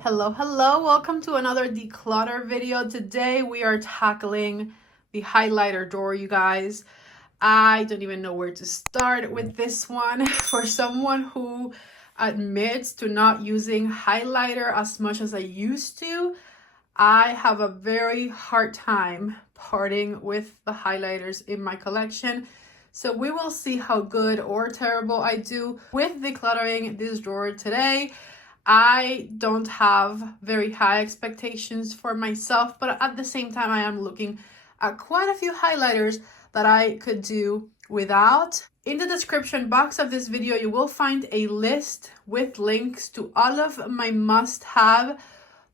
Hello, welcome to another declutter video. Today we are tackling the highlighter drawer, you guys. I don't even know where to start with this one. For someone who admits to not using highlighter as much as I used to, I have a very hard time parting with the highlighters in my collection. So we will see how good or terrible I do with decluttering this drawer today. I don't have very high expectations for myself, but at the same time, I am looking at quite a few highlighters that I could do without. In the description box of this video, you will find a list with links to all of my must-have,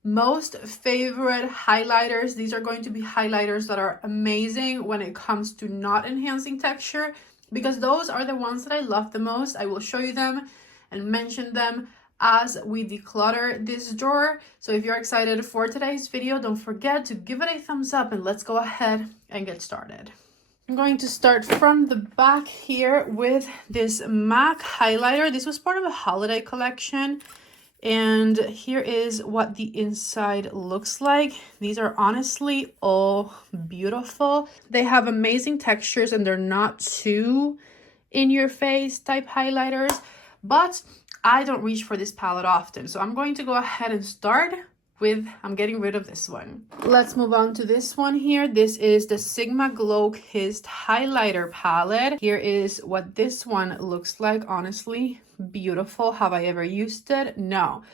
most favorite highlighters. These are going to be highlighters that are amazing when it comes to not enhancing texture, because those are the ones that I love the most. I will show you them and mention them as we declutter this drawer. So if you're excited for today's video, don't forget to give it a thumbs up and let's go ahead and get started. I'm going to start from the back here with this MAC highlighter. This was part of a holiday collection, and here is what the inside looks like. These are honestly all beautiful. They have amazing textures and they're not too in your face type highlighters, but I don't reach for this palette often, so I'm going to go ahead and start with, I'm getting rid of this one. Let's move on to this one here. This is the Sigma Glow Kissed Highlighter Palette. Here is what this one looks like. Honestly, beautiful. Have I ever used it? No.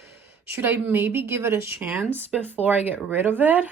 Should I maybe give it a chance before I get rid of it?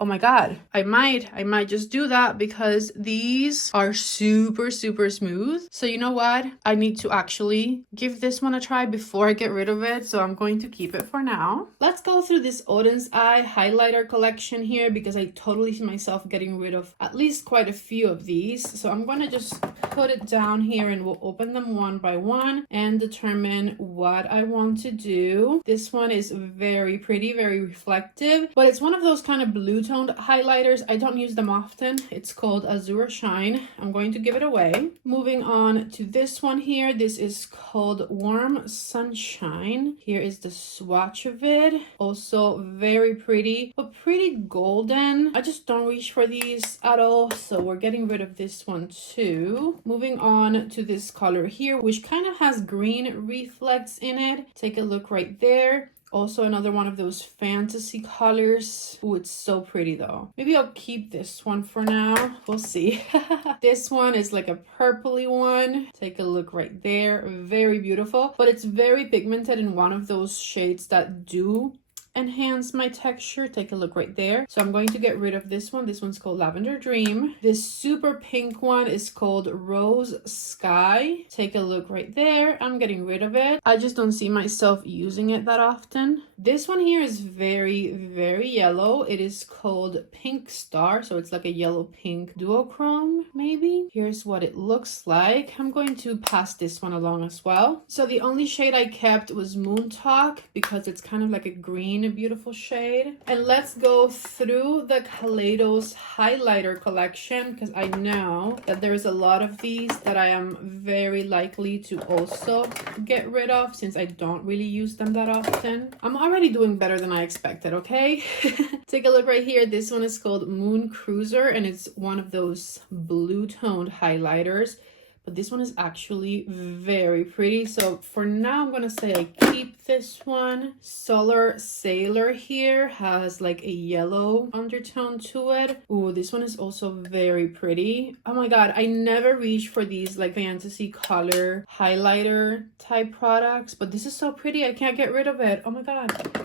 Oh my god, I might just do that because these are super smooth. So you know what? I need to actually give this one a try before I get rid of it. So I'm going to keep it for now. Let's go through this Odin's Eye highlighter collection here because I totally see myself getting rid of at least quite a few of these. So I'm going to just put it down here and we'll open them one by one and determine what I want to do. This one is very pretty, very reflective, but it's one of those kind of blue toned highlighters. I don't use them often. It's called Azure Shine. I'm going to give it away. Moving on to this one here. This is called Warm Sunshine. Here is the swatch of it. Also very pretty, but pretty golden. I just don't reach for these at all, so we're getting rid of this one too. Moving on to this color here, which kind of has green reflex in it. Take a look right there. Also another one of those fantasy colors. Ooh, it's so pretty though. Maybe I'll keep this one for now. We'll see. This one is like a purpley one. Take a look right there. Very beautiful, but it's very pigmented in one of those shades that do enhance my texture. Take a look right there. So I'm going to get rid of this one. This one's called Lavender Dream. This super pink one is called Rose Sky. Take a look right there. I'm getting rid of it. I just don't see myself using it that often. This one here is very yellow. It is called Pink Star. So it's like a yellow pink duochrome maybe. Here's what it looks like. I'm going to pass this one along as well. So the only shade I kept was Moon Talk because it's kind of like a green, beautiful shade. And let's go through the Kaleidos highlighter collection because I know that there's a lot of these that I am very likely to also get rid of since I don't really use them that often. I'm already doing better than I expected, okay? Take a look right here. This one is called Moon Cruiser and it's one of those blue toned highlighters. But this one is actually very pretty. So for now, I'm going to say I keep this one. Solar Sailor here has like a yellow undertone to it. Ooh, this one is also very pretty. Oh my god, I never reach for these like fantasy color highlighter type products. But this is so pretty. I can't get rid of it. Oh my god.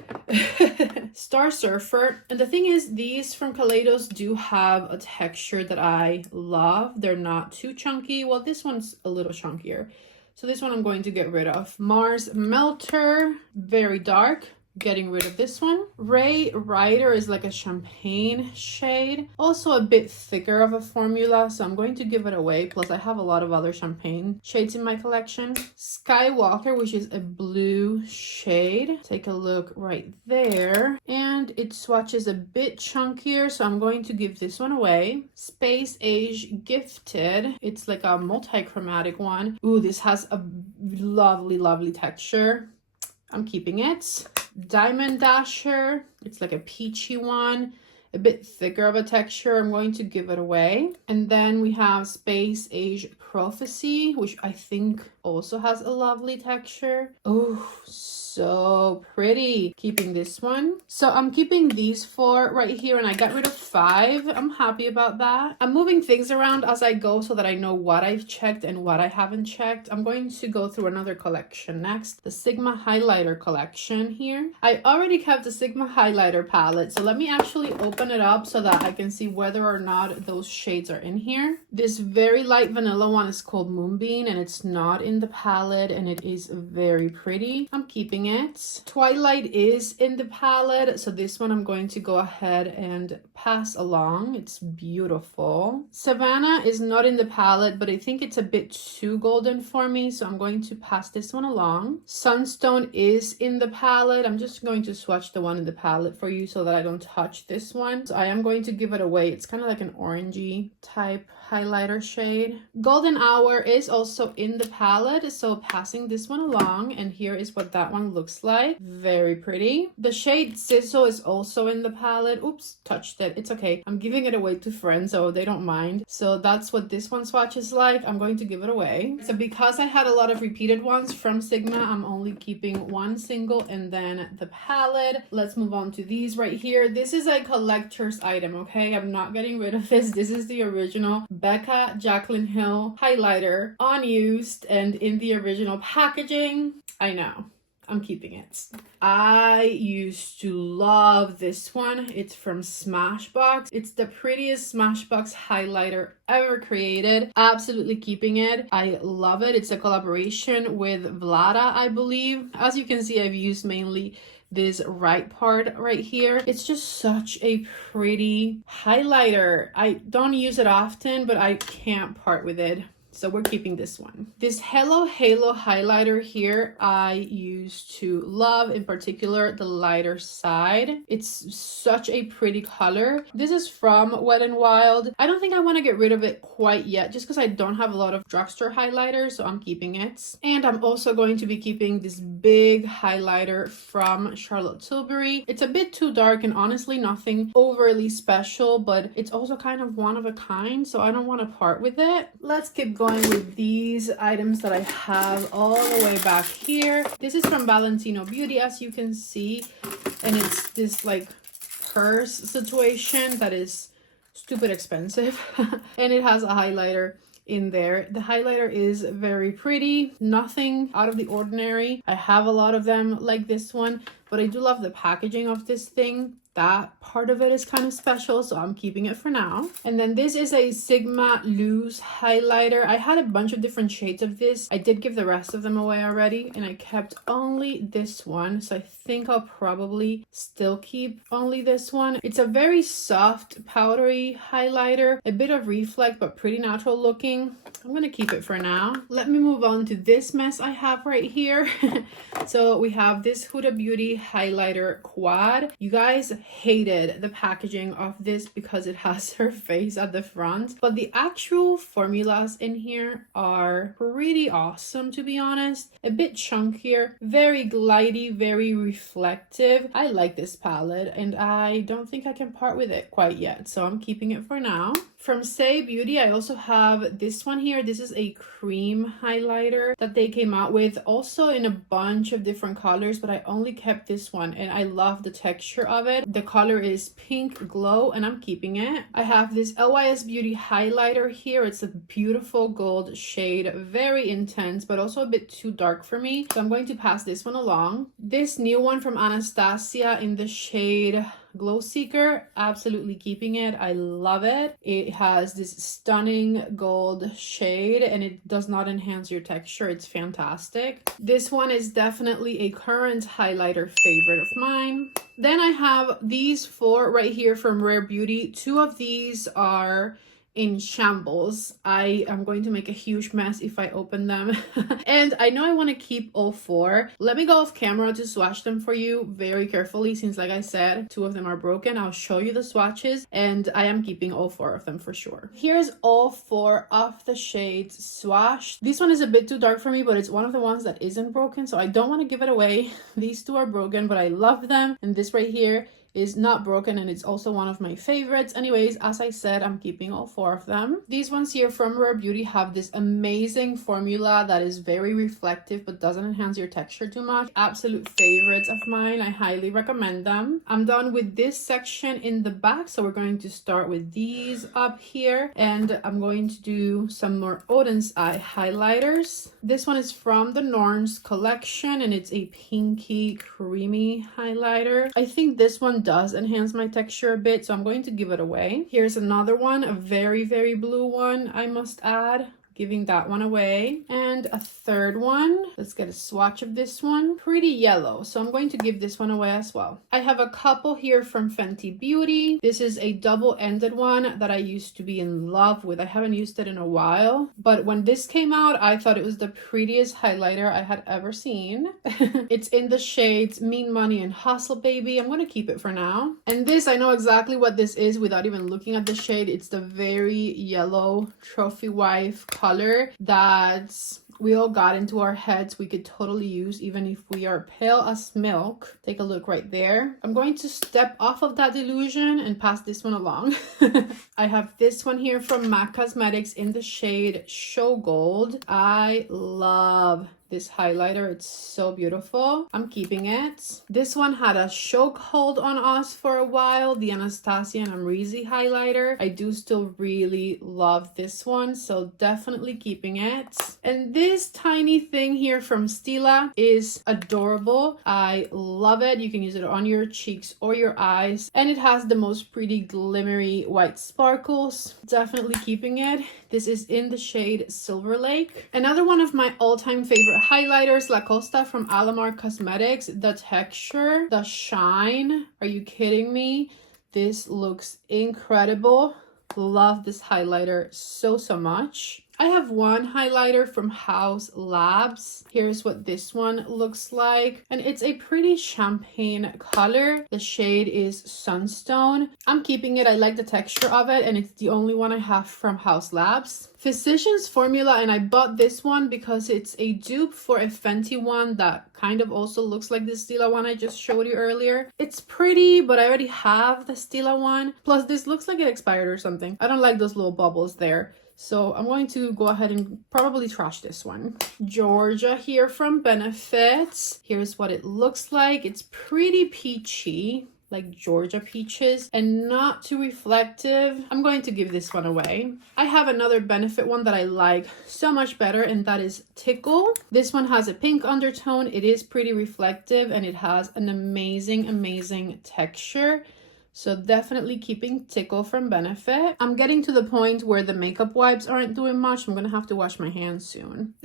Star Surfer. And the thing is, these from Kaleidos do have a texture that I love. They're not too chunky. Well, this one's a little chunkier. So this one I'm going to get rid of. Mars Melter, very dark. Getting rid of this one. Ray Rider is like a champagne shade. Also a bit thicker of a formula, so I'm going to give it away. Plus I have a lot of other champagne shades in my collection. Skywalker, which is a blue shade. Take a look right there. And it swatches a bit chunkier, so I'm going to give this one away. Space Age Gifted. It's like a multi-chromatic one. Ooh, this has a lovely texture. I'm keeping it. Diamond Dasher. It's like a peachy one, a bit thicker of a texture. I'm going to give it away. And then we have Space Age Prophecy, which I think also has a lovely texture. Oh, so pretty. Keeping this one. So I'm keeping these 4 right here, and I got rid of 5. I'm happy about that. I'm moving things around as I go so that I know what I've checked and what I haven't checked. I'm going to go through another collection next, the Sigma Highlighter collection here. I already kept the Sigma Highlighter palette, so let me actually open it up so that I can see whether or not those shades are in here. This very light vanilla one is called Moonbeam, and it's not in the palette, and it is very pretty. I'm keeping it. Twilight is in the palette, so this one I'm going to go ahead and pass along. It's beautiful. Savannah is not in the palette, but I think it's a bit too golden for me, so I'm going to pass this one along. Sunstone is in the palette. I'm just going to swatch the one in the palette for you so that I don't touch this one. So I am going to give it away. It's kind of like an orangey type highlighter shade. Golden Hour is also in the palette, so passing this one along, and here is what that one looks like. Very pretty. The shade Sizzle is also in the palette. Oops, touched it. It's okay. I'm giving it away to friends so they don't mind. So that's what this one swatch is like. I'm going to give it away. So because I had a lot of repeated ones from Sigma, I'm only keeping 1 single and then the palette. Let's move on to these right here. This is a collector's item, okay? I'm not getting rid of this. This is the original Becca Jaclyn Hill highlighter, unused and in the original packaging. I know. I'm keeping it. I used to love this one. It's from Smashbox. It's the prettiest Smashbox highlighter ever created. Absolutely keeping it. I love it. It's a collaboration with Vlada, I believe. As you can see, I've used mainly this right part right here. It's just such a pretty highlighter. I don't use it often, but I can't part with it. So we're keeping this one. This Hello Halo highlighter here, I used to love, in particular the lighter side. It's such a pretty color. This is from Wet n Wild. I don't think I want to get rid of it quite yet, just because I don't have a lot of drugstore highlighters, so I'm keeping it. And I'm also going to be keeping this big highlighter from Charlotte Tilbury. It's a bit too dark and honestly nothing overly special, but it's also kind of one of a kind, so I don't want to part with it. Let's keep going with these items that I have all the way back here. This is from Valentino Beauty, as you can see, and it's this like purse situation that is stupid expensive and it has a highlighter in there. The highlighter is very pretty, nothing out of the ordinary. I have a lot of them like this one, but I do love the packaging of this thing. That part of it is kind of special, so I'm keeping it for now. And then this is a Sigma Loose highlighter. I had a bunch of different shades of this. I did give the rest of them away already, and I kept only this one, so I think I'll probably still keep only this one. It's a very soft, powdery highlighter, a bit of reflect, but pretty natural looking. I'm gonna keep it for now. Let me move on to this mess I have right here. So we have this Huda Beauty highlighter quad. You guys hated the packaging of this because it has her face at the front, but the actual formulas in here are pretty awesome, to be honest. A bit chunkier, very glidey, very reflective. I like this palette and I don't think I can part with it quite yet, so I'm keeping it for now. From Say Beauty, I also have this one here. This is a cream highlighter that they came out with, also in a bunch of different colors, but I only kept this one and I love the texture of it. The color is Pink Glow and I'm keeping it. I have this LYS Beauty highlighter here. It's a beautiful gold shade, very intense, but also a bit too dark for me, so I'm going to pass this one along. This new one from Anastasia in the shade Glow Seeker, absolutely keeping it. I love it. It has this stunning gold shade and it does not enhance your texture. It's fantastic. This one is definitely a current highlighter favorite of mine. Then I have these 4 right here from Rare Beauty. 2 of these are in shambles. I am going to make a huge mess if I open them. And I know I want to keep all 4. Let me go off camera to swatch them for you very carefully, since like I said, 2 of them are broken. I'll show you the swatches, and I am keeping all 4 of them for sure. Here's all 4 of the shades swatched. This one is a bit too dark for me, but it's one of the ones that isn't broken, so I don't want to give it away. These 2 are broken, but I love them, and this right here is not broken, and it's also one of my favorites. Anyways, as I said, I'm keeping all 4 of them. These ones here from Rare Beauty have this amazing formula that is very reflective but doesn't enhance your texture too much. Absolute favorites of mine. I highly recommend them. I'm done with this section in the back, so we're going to start with these up here, and I'm going to do some more Oden's Eye highlighters. This one is from the Norms collection, and it's a pinky creamy highlighter. I think this one does enhance my texture a bit, so I'm going to give it away. Here's another one, a very blue one, I must add, giving that one away. And a third one, let's get a swatch of this one. Pretty yellow, so I'm going to give this one away as well. I have a couple here from Fenty Beauty. This is a double-ended one that I used to be in love with. I haven't used it in a while, but when this came out, I thought it was the prettiest highlighter I had ever seen. It's in the shades Mean Money and Hustle Baby. I'm going to keep it for now. And this, I know exactly what this is without even looking at the shade. It's the very yellow Trophy Wife color that we all got into our heads we could totally use even if we are pale as milk. Take a look right there. I'm going to step off of that delusion and pass this one along. I have this one here from MAC Cosmetics in the shade Show Gold. I love this highlighter. It's so beautiful. I'm keeping it. This one had a chokehold on us for a while, the Anastasia and Amrezy highlighter. I do still really love this one, so definitely keeping it. And this tiny thing here from Stila is adorable. I love it. You can use it on your cheeks or your eyes, and it has the most pretty glimmery white sparkles. Definitely keeping it. This is in the shade Silver Lake. Another one of my all-time favorite highlighters, La Costa from Alamar Cosmetics. The texture, the shine, are you kidding me? This looks incredible. Love this highlighter so much. I have one highlighter from House Labs. Here's what this one looks like, and it's a pretty champagne color. The shade is Sunstone. I'm keeping it. I like the texture of it, and it's the only one I have from House Labs. Physicians Formula, and I bought this one because it's a dupe for a Fenty one that kind of also looks like the Stila one I just showed you earlier. It's pretty, but I already have the Stila one. Plus, this looks like it expired or something. I don't like those little bubbles there. So I'm going to go ahead and probably trash this one. Georgia here from Benefit. Here's what it looks like. It's pretty peachy, like Georgia peaches, and not too reflective. I'm going to give this one away. I have another Benefit one that I like so much better, and that is Tickle. This one has a pink undertone. It is pretty reflective, and it has an amazing texture. So definitely keeping Tickle from Benefit. I'm getting to the point where the makeup wipes aren't doing much. I'm gonna have to wash my hands soon.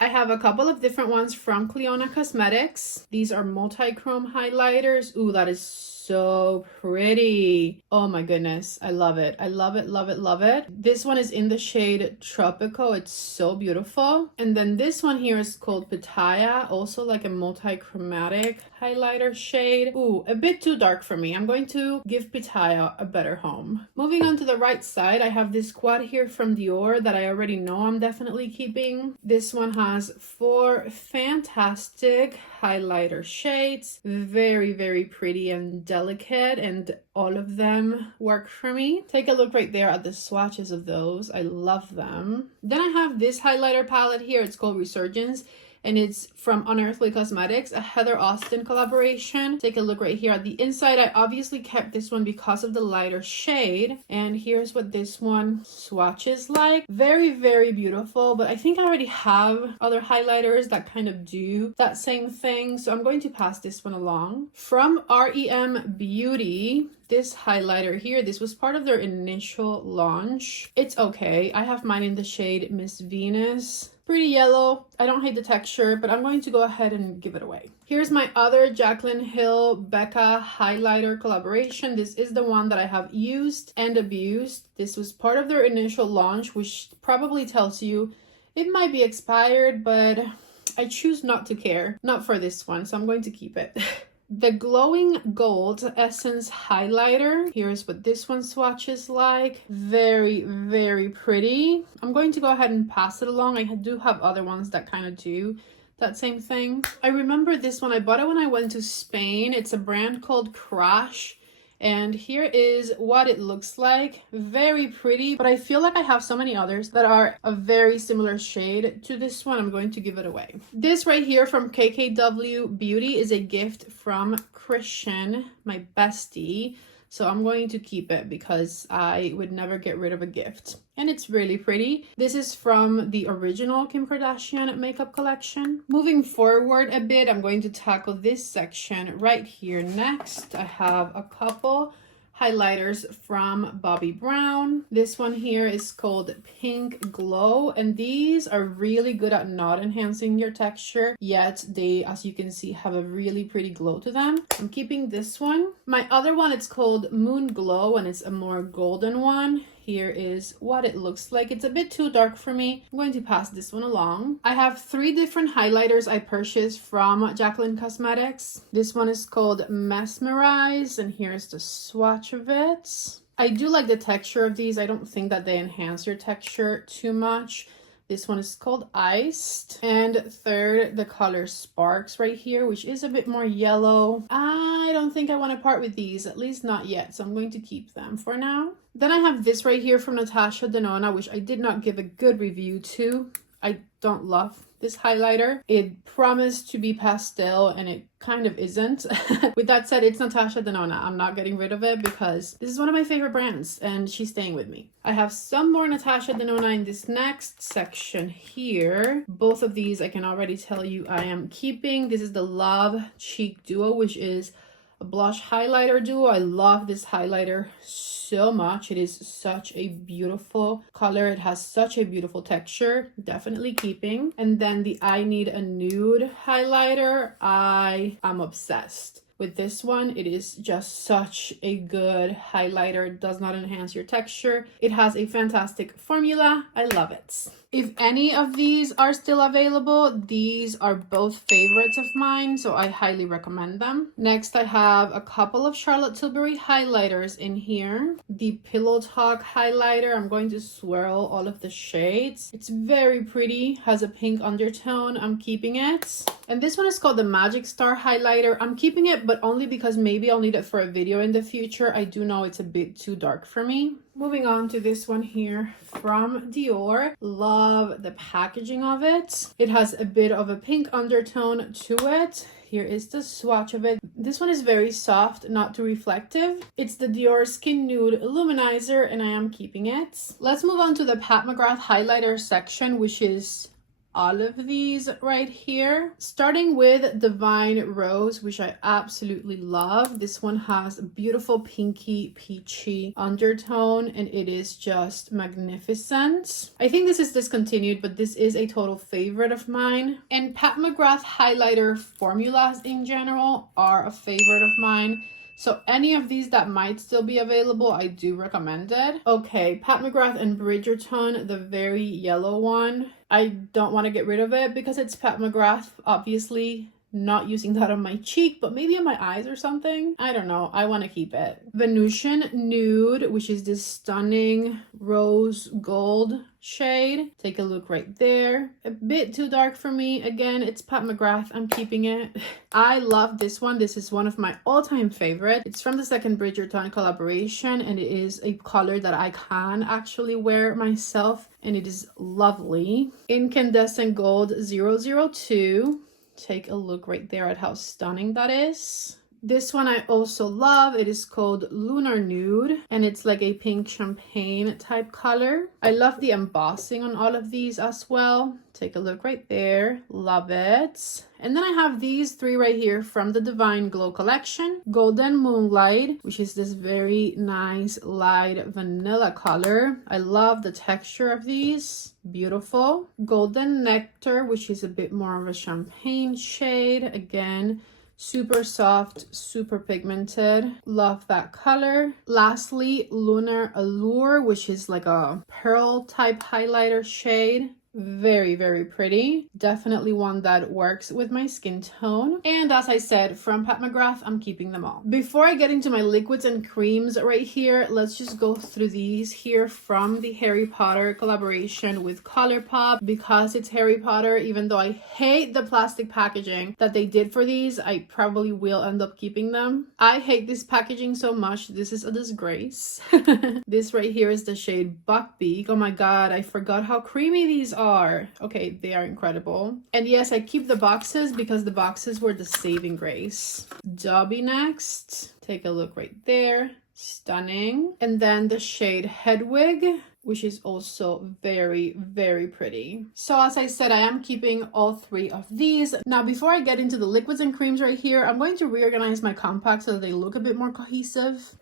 I have a couple of different ones from Cleona Cosmetics. These are multi-chrome highlighters. Ooh, that is so pretty. Oh my goodness, I love it. I love it. This one is in the shade Tropico. It's so beautiful. And then this one here is called Pitaya, also like a multi-chromatic highlighter shade. Ooh, a bit too dark for me. I'm going to give Pitaya a better home. Moving on to the right side, I have this quad here from Dior that I already know I'm definitely keeping. This one has 4 fantastic highlighter shades. Very pretty and delicate, and all of them work for me. Take a look right there at the swatches of those. I love them. Then I have this highlighter palette here. It's called Resurgence, and it's from Unearthly Cosmetics, a Heather Austin collaboration. Take a look right here at the inside. I obviously kept this one because of the lighter shade, and here's what this one swatches like. Very beautiful, but I think I already have other highlighters that kind of do that same thing, so I'm going to pass this one along. From REM Beauty, this highlighter here, this was part of their initial launch. It's okay. I have mine in the shade Miss Venus. Pretty yellow. I don't hate the texture, but I'm going to go ahead and give it away. Here's my other Jaclyn Hill Becca highlighter collaboration. This is the one that I have used and abused. This was part of their initial launch, which probably tells you it might be expired, but I choose not to care. Not for this one, so I'm going to keep it. The Glowing Gold Essence Highlighter. Here's what this one swatches like. Very, very pretty. I'm going to go ahead and pass it along. I do have other ones that kind of do that same thing. I remember this one. I bought it when I went to Spain. It's a brand called Crash. And here is what it looks like. Very pretty, but I feel like I have so many others that are a very similar shade to this one. I'm going to give it away. This right here from KKW Beauty is a gift from Christian, my bestie. So I'm going to keep it because I would never get rid of a gift. And it's really pretty. This is from the original Kim Kardashian makeup collection. Moving forward a bit, I'm going to tackle this section right here next. I have a couple highlighters from Bobbi Brown. This one here is called Pink Glow, and these are really good at not enhancing your texture, yet they, as you can see, have a really pretty glow to them. I'm keeping this one. My other one, it's called Moon Glow, and it's a more golden one. Here is what it looks like. It's a bit too dark for me. I'm going to pass this one along. I have 3 different highlighters I purchased from Jaclyn Cosmetics. This one is called Mesmerize, and here's the swatch of it. I do like the texture of these. I don't think that they enhance your texture too much. This one is called Iced. And third, the color Sparks right here, which is a bit more yellow. I don't think I want to part with these, at least not yet. So I'm going to keep them for now. Then I have this right here from Natasha Denona, which I did not give a good review to. I don't love this highlighter. It promised to be pastel and it kind of isn't. With that said, it's Natasha Denona. I'm not getting rid of it because this is one of my favorite brands and she's staying with me. I have some more Natasha Denona in this next section here. Both of these I can already tell you I am keeping. This is the Love Cheek Duo, which is a blush highlighter duo. I love this highlighter so much. It is such a beautiful color. It has such a beautiful texture. Definitely keeping. And then the I Need a Nude highlighter. I am obsessed with this one. It is just such a good highlighter. It does not enhance your texture. It has a fantastic formula. I love it. If any of these are still available, these are both favorites of mine, so I highly recommend them. Next, I have a couple of Charlotte Tilbury highlighters in here. The Pillow Talk highlighter, I'm going to swirl all of the shades. It's very pretty, has a pink undertone. I'm keeping it. And this one is called the Magic Star highlighter. I'm keeping it, but only because maybe I'll need it for a video in the future. I do know it's a bit too dark for me. Moving on to this one here from Dior. Love the packaging of it. It has a bit of a pink undertone to it. Here is the swatch of it. This one is very soft, not too reflective. It's the Dior Skin Nude Illuminizer and I am keeping it. Let's move on to the Pat McGrath highlighter section, which is all of these right here, starting with Divine Rose, which I absolutely love. This one has a beautiful pinky peachy undertone and it is just magnificent. I think this is discontinued, but this is a total favorite of mine. And Pat McGrath highlighter formulas in general are a favorite of mine. So any of these that might still be available, I do recommend it. Okay, Pat McGrath and Bridgerton, the very yellow one. I don't want to get rid of it because it's Pat McGrath, obviously. Not using that on my cheek, but maybe on my eyes or something. I don't know. I want to keep it. Venusian Nude, which is this stunning rose gold shade. Take a look right there. A bit too dark for me. Again, it's Pat McGrath. I'm keeping it. I love this one. This is one of my all-time favorite. It's from the second Bridgerton collaboration and it is a color that I can actually wear myself and it is lovely. Incandescent Gold 002. Take a look right there at how stunning that is. This one I also love. It is called Lunar Nude, and it's like a pink champagne type color. I love the embossing on all of these as well. Take a look right there. Love it. And then I have these three right here from the Divine Glow collection. Golden Moonlight, which is this very nice light vanilla color. I love the texture of these. Beautiful. Golden Nectar, which is a bit more of a champagne shade. Again, super soft, super pigmented. Love that color. Lastly, Lunar Allure, which is like a pearl type highlighter shade. Very, very pretty. Definitely one that works with my skin tone. And as I said, from Pat McGrath, I'm keeping them all. Before I get into my liquids and creams right here, let's just go through these here from the Harry Potter collaboration with COLLAB. Because it's Harry Potter, even though I hate the plastic packaging that they did for these, I probably will end up keeping them. I hate this packaging so much. This is a disgrace. This right here is the shade Buckbeak. Oh my god, I forgot how creamy these are. Okay, they are incredible. And yes, I keep the boxes because the boxes were the saving grace. Dobby next. Take a look right there. Stunning. And then the shade Hedwig, which is also very, very pretty. So as I said, I am keeping all three of these. Now, before I get into the liquids and creams right here, I'm going to reorganize my compacts so that they look a bit more cohesive.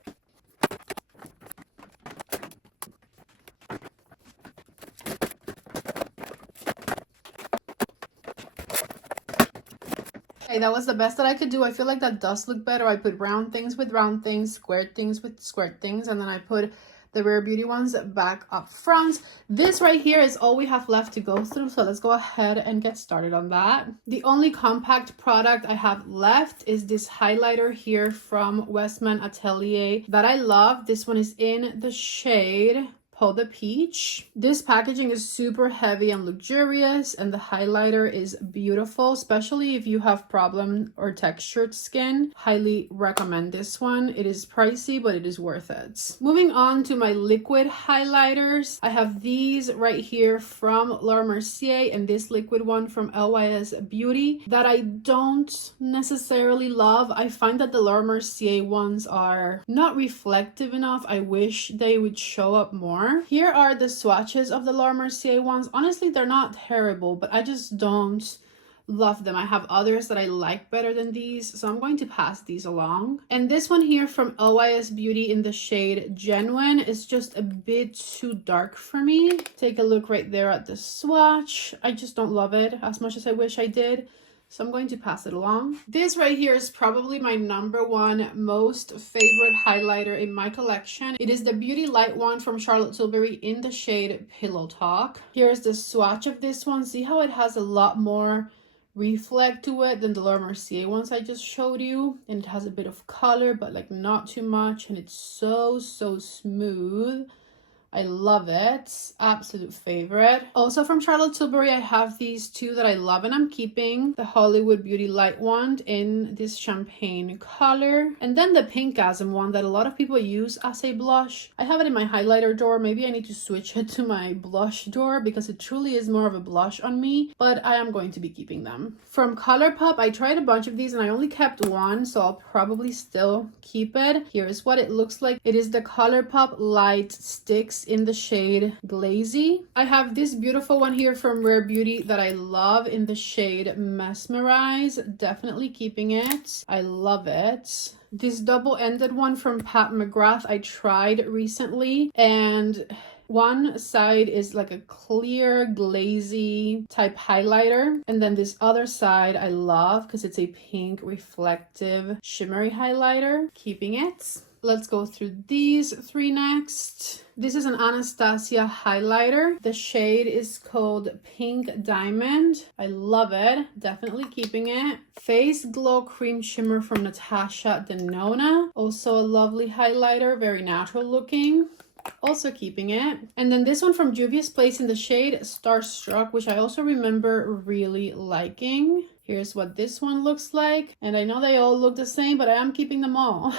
Okay, that was the best that I could do. I feel like that does look better. I put round things with round things, square things with square things, and then I put the Rare Beauty ones back up front. This right here is all we have left to go through, so let's go ahead and get started on that. The only compact product I have left is this highlighter here from Westman Atelier that I love. This one is in the shade Peau de Peach. This packaging is super heavy and luxurious, and the highlighter is beautiful, especially if you have problem or textured skin. Highly recommend this one. It is pricey, but it is worth it. Moving on to my liquid highlighters, I have these right here from Laura Mercier and this liquid one from LYS Beauty that I don't necessarily love. I find that the Laura Mercier ones are not reflective enough. I wish they would show up more. Here are the swatches of the Laura Mercier ones. Honestly, they're not terrible, but I just don't love them. I have others that I like better than these, so I'm going to pass these along. And this one here from LYS Beauty in the shade Genuine is just a bit too dark for me. Take a look right there at the swatch. I just don't love it as much as I wish I did, so I'm going to pass it along. This right here is probably my #1 most favorite highlighter in my collection. It is the Beauty Light one from Charlotte Tilbury in the shade Pillow Talk. Here's the swatch of this one. See how it has a lot more reflect to it than the Laura Mercier ones I just showed you, and it has a bit of color but like not too much, and it's so smooth. I love it. Absolute favorite. Also from Charlotte Tilbury, I have these two that I love and I'm keeping. The Hollywood Beauty Light one in this champagne color. And then the Pinkasm one that a lot of people use as a blush. I have it in my highlighter drawer. Maybe I need to switch it to my blush drawer because it truly is more of a blush on me. But I am going to be keeping them. From ColourPop, I tried a bunch of these and I only kept one, so I'll probably still keep it. Here's what it looks like. It is the ColourPop Light Sticks in the shade Glazy. I have this beautiful one here from Rare Beauty that I love in the shade Mesmerize. Definitely keeping it. I love it. This double-ended one from Pat McGrath I tried recently, and one side is like a clear glazy type highlighter, and then this other side I love because it's a pink reflective shimmery highlighter. Keeping it. Let's go through these three next. This is an Anastasia highlighter. The shade is called Pink Diamond. I love it. Definitely keeping it. Face Glow Cream Shimmer from Natasha Denona. Also a lovely highlighter. Very natural looking. Also keeping it. And then this one from Juvia's Place in the shade Starstruck, which I also remember really liking. Here's what this one looks like. And I know they all look the same, but I am keeping them all.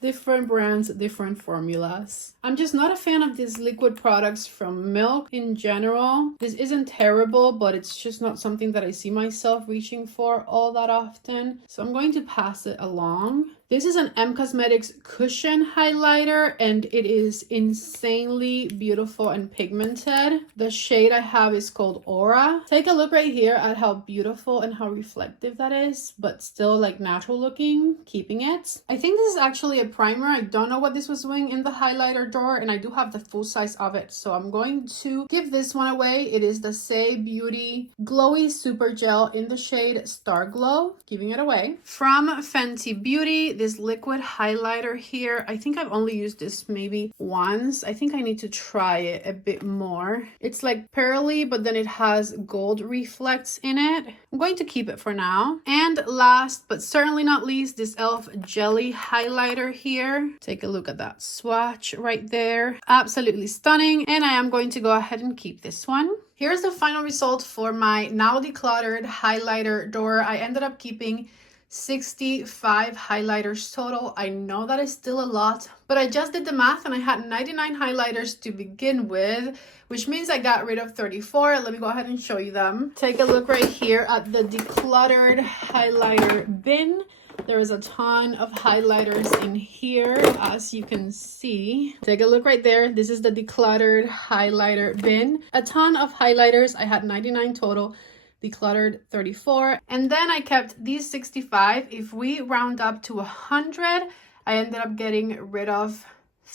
Different brands, different formulas. I'm just not a fan of these liquid products from Milk in general. This isn't terrible, but it's just not something that I see myself reaching for all that often. So I'm going to pass it along. This is an M Cosmetics cushion highlighter, and it is insanely beautiful and pigmented. The shade I have is called Aura. Take a look right here at how beautiful and how reflective that is, but still like natural looking, keeping it. I think this is actually a primer. I don't know what this was doing in the highlighter drawer, and I do have the full size of it, so I'm going to give this one away. It is the Say Beauty Glowy Super Gel in the shade Star Glow. Giving it away. From Fenty Beauty, this liquid highlighter here. I think I've only used this maybe once. I think I need to try it a bit more. It's like pearly, but then it has gold reflects in it. I'm going to keep it for now. And last but certainly not least, this e.l.f. Jelly highlighter here. Take a look at that swatch right there. Absolutely stunning. And I am going to go ahead and keep this one. Here's the final result for my now decluttered highlighter drawer. I ended up keeping 65 highlighters total. I know that is still a lot, but I just did the math and I had 99 highlighters to begin with, which means I got rid of 34. Let me go ahead and show you them. Take a look right here at the decluttered highlighter bin. There is a ton of highlighters in here, as you can see. Take a look right there. This is the decluttered highlighter bin. A ton of highlighters. I had 99 total. Decluttered 34, and then I kept these 65. If we round up to 100, I ended up getting rid of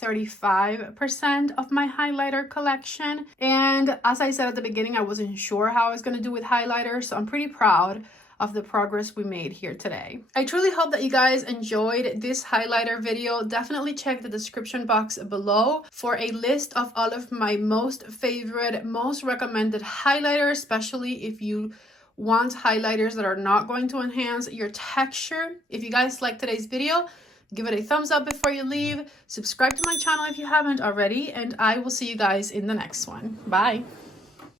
35% of my highlighter collection. And as I said at the beginning, I wasn't sure how I was going to do with highlighters, so I'm pretty proud of the progress we made here today. I truly hope that you guys enjoyed this highlighter video. Definitely check the description box below for a list of all of my most favorite, most recommended highlighters, especially if you want highlighters that are not going to enhance your texture. If you guys liked today's video, give it a thumbs up before you leave. Subscribe to my channel if you haven't already, and I will see you guys in the next one. Bye.